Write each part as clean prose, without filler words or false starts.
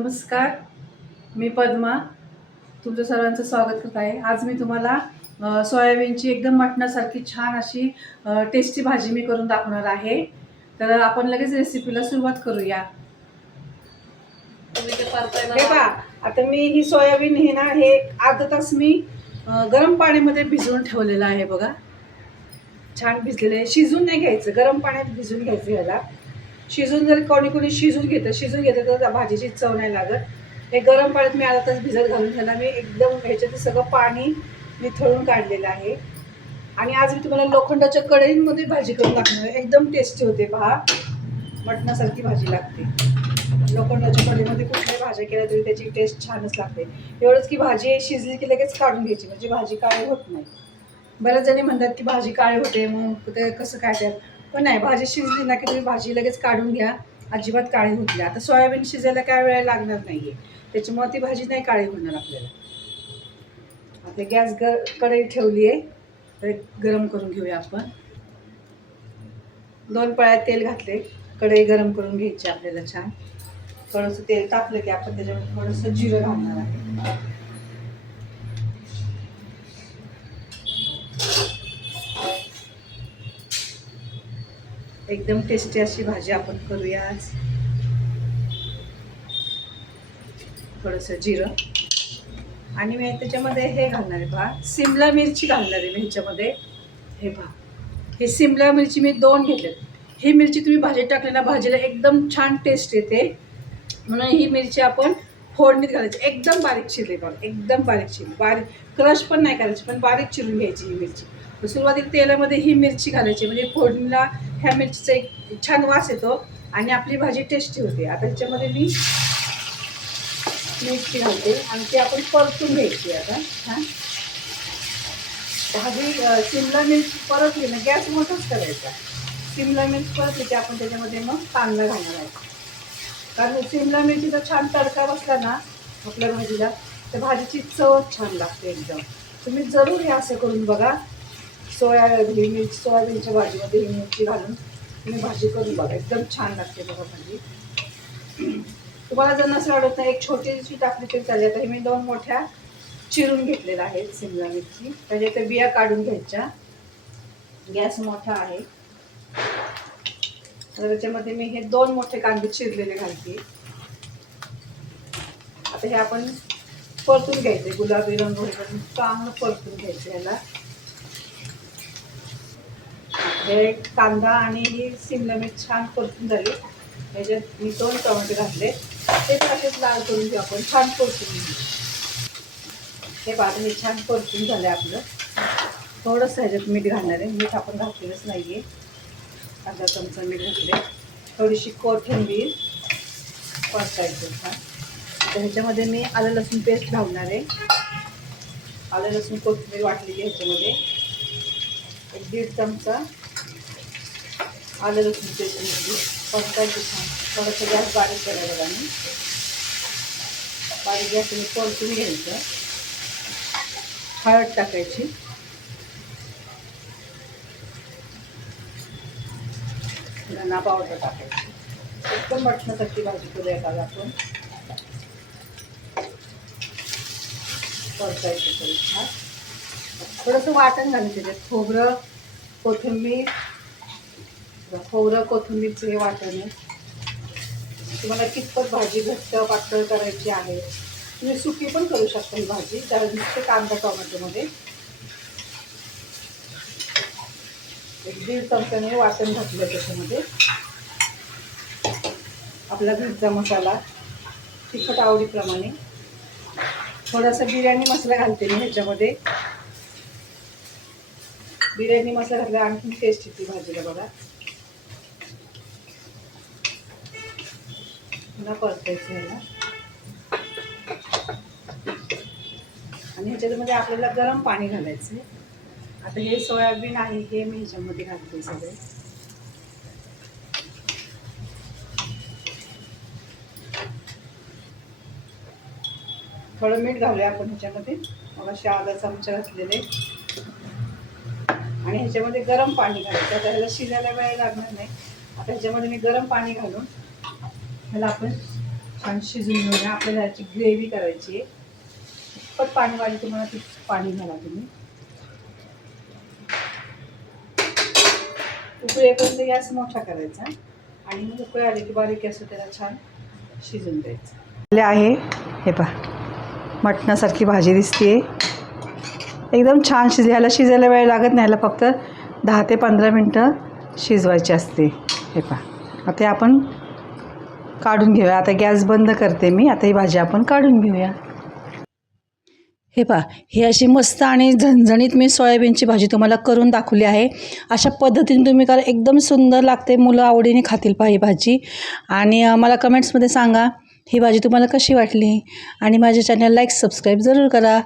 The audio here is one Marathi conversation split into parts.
नमस्कार, मी पद्मा तुमचं सर्वांचं स्वागत करत आहे. आज मी तुम्हाला सोयाबीनची एकदम मटणासारखी छान अशी टेस्टी भाजी मी करून दाखवणार आहे. तर आपण लगेच रेसिपीला सुरुवात करूया. हे पहा, आता मी ही सोयाबीन हे ना हे अर्धा तास मी गरम पाण्यामध्ये भिजवून ठेवलेलं आहे. बघा, छान भिजलेलं आहे. शिजून नाही घ्यायचं, गरम पाण्यात भिजून घ्यायचं. याला शिजून जर कोणी शिजून घेतं तर भाजीची चव नाही लागत. हे गरम पाण्यात मी अर्धा तास भिजत घालून त्याला मी एकदम ह्याच्यात सगळं पाणी निथळून काढलेलं आहे. आणि आज मी तुम्हाला लोखंडाच्या कढईमध्ये भाजी करून दाखवणार आहे. एकदम टेस्टी होते. पहा, मटणासारखी भाजी लागते. लोखंडाच्या कढईमध्ये कुठल्याही भाज्या केल्या तरी त्याची टेस्ट छानच लागते. एवढंच की भाजी शिजली की लगेच काढून घ्यायची, म्हणजे भाजी काळी होत नाही. बऱ्याच जणी म्हणतात की भाजी काळी होते, मग ते कसं काय त्यात, पण नाही, भाजी शिजली ना की तुम्ही भाजी लगेच काढून घ्या, अजिबात काळी होत नाही. आता सोयाबीन शिजायला काय वेळ लागणार नाही आहे, त्याच्यामुळे ती भाजी नाही काळी होणार आपल्याला. आता गॅस कढई ठेवली आहे, तर गरम करून घेऊया आपण. 2 पळ्या तेल घातले. कढई गरम करून घ्यायची आपल्याला छान. थोडंसं तेल तापलं की आपण त्याच्यामध्ये थोडंसं जिरं घालणार आहे. एकदम टेस्टी अशी भाजी आपण करूया आज. थोडंसं जिरं आणि मी त्याच्यामध्ये हे घालणार आहे. पहा, सिमला मिरची घालणार आहे मी ह्याच्यामध्ये. हे पहा, हे सिमला मिरची मी 2 घेतलेत. ही मिरची तुम्ही भाजीत टाकलेल्या भाजीला एकदम छान टेस्ट येते, म्हणून ही मिरची आपण फोडणीत घालायची. एकदम बारीक चिरली, बघा, एकदम बारीक चिरली. बारीक क्रश पण नाही करायची, पण बारीक चिरून घ्यायची ही मिरची. सुरुवातीला तेलामध्ये ही मिरची घालायची, म्हणजे फोडणीला ह्या मिरचीचा एक छान वास येतो आणि आपली भाजी टेस्टी होते. आता ह्याच्यामध्ये मी मिरची घालते आणि ती आपण परतून घ्यायची. आता छान भाजी शिमला मिरची परतली ना, गॅस मोठाच करायचा. शिमला मिरची परतली की आपण त्याच्यामध्ये मग कांदा घालणार आहे. कारण शिमला मिरचीचा छान तडका बसला ना आपल्या भाजीला, तर भाजीची चव छान लागते एकदम. तुम्ही जरूर हे असं करून बघा. सोयाबीनच्या भाजीमध्ये ही मिरची घालून तुम्ही भाजी करून बघा, एकदम छान लागते बघा भाजी. तुम्हाला जर नसेल वाटत नाही, एक छोटीशी टाकली तरी चालेल. आता हे मी 2 मोठ्या चिरून घेतलेल्या आहेत शिमला मिरची. त्याच्या त्या बिया काढून घ्यायच्या. गॅस मोठा आहे, तर त्याच्यामध्ये मी हे 2 मोठे कांदे चिरलेले घालते. आता हे आपण परतून घ्यायचे, गुलाबी रंग होईपर्यंत चांगलं परतून घ्यायचं याला. हे कांदा आणि ही शिमला मिरची छान परतून झाली. ह्याच्यात मी 2 टोमॅटो घातले, ते असेच लाल करून घेऊ आपण, छान परतून घेऊ. हे पाहता मी छान परतून झालं आपलं. थोडंसं ह्याच्यात मीठ घालणार आहे. मीठ आपण घातलेलंच नाही आहे. अर्धा चमचा मीठ घातले. थोडीशी कोथिंबीर परतायचं छान. तर ह्याच्यामध्ये मी आलं लसूण पेस्ट घालणार आहे. आलं लसूण कोथिंबीर वाटलेली ह्याच्यामध्ये. 1-1.5 चमचा आलं लसूण पेस्ट परतायचं छान. थोडंसं गॅस बारीक करायला आणि बारीक गॅसने परतून घ्यायचं. हळद टाकायची. धना पावडर टाकायची. एकदम मटणासारखी भाजी करूया का आपण. परतायचं तरी छान. थोडंसं वाटण घालायचं त्याच्यात. खोबरं कोथिंबीरचं हे वाटण आहे. तुम्हाला कितपत भाजी घट्ट पातळ करायची आहे, तुम्ही सुकी पण करू शकता ही भाजी. त्याला नुसते कांदा टोमॅटोमध्ये 1-1.5 चमच्याने वाटण घातलं. त्याच्यामध्ये आपला घरचा मसाला, तिखट आवडीप्रमाणे. थोडासा बिर्याणी मसाला घालते मी ह्याच्यामध्ये. बिर्याणी मसाला घातला आणखी टेस्ट येते भाजीला बघा. पुन्हा परतायचं ह्याला. आणि ह्याच्यामध्ये आपल्याला गरम पाणी घालायचं. आता हे सोयाबीन आहे, हे मी ह्याच्यामध्ये घालते सगळे. थोडं मीठ घालूया आपण ह्याच्यामध्ये. मग असे अर्धा चमचा घातलेले. आणि ह्याच्यामध्ये गरम पाणी घालायचं. आता ह्याला शिजायला वेळ लागणार नाही. आता ह्याच्यामध्ये मी गरम पाणी घालून ह्याला आपण छान शिजून घेऊया. आपल्याला याची ग्रेव्ही करायची आहे. पण पाणी वाढली तुम्हाला ती पाणी घाला तुम्ही. उकळेपर्यंत गॅस मोठा करायचा आणि मग उकळे आले की बारीक गॅस त्याला छान शिजून द्यायचं आहे. हे पहा मटणासारखी भाजी दिसते. एकदम छान शिजली. ह्याला शिजायला वेळ लागत नाही. ह्याला फक्त 10 ते 15 मिनटं शिजवायची असते. हे पहा आता आपण काढून घेऊया. आता गॅस बंद करते मी. आता ही भाजी आपण काढून घेऊया. हे पहा ही अशी मस्त आणि झणझणीत मी सोयाबीनची भाजी तुम्हाला करून दाखवली आहे. अशा पद्धतीने तुम्ही करा, एकदम सुंदर लागते. मुलं आवडीने खातील ही भाजी. आणि मला कमेंट्समध्ये सांगा ही भाजी तुम्हाला कशी वाटली. आणि माझ्या चॅनल लाईक सबस्क्राईब जरूर करा.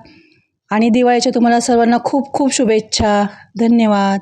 आणि दिवाळीच्या तुम्हाला सर्वांना खूप खूप शुभेच्छा. धन्यवाद.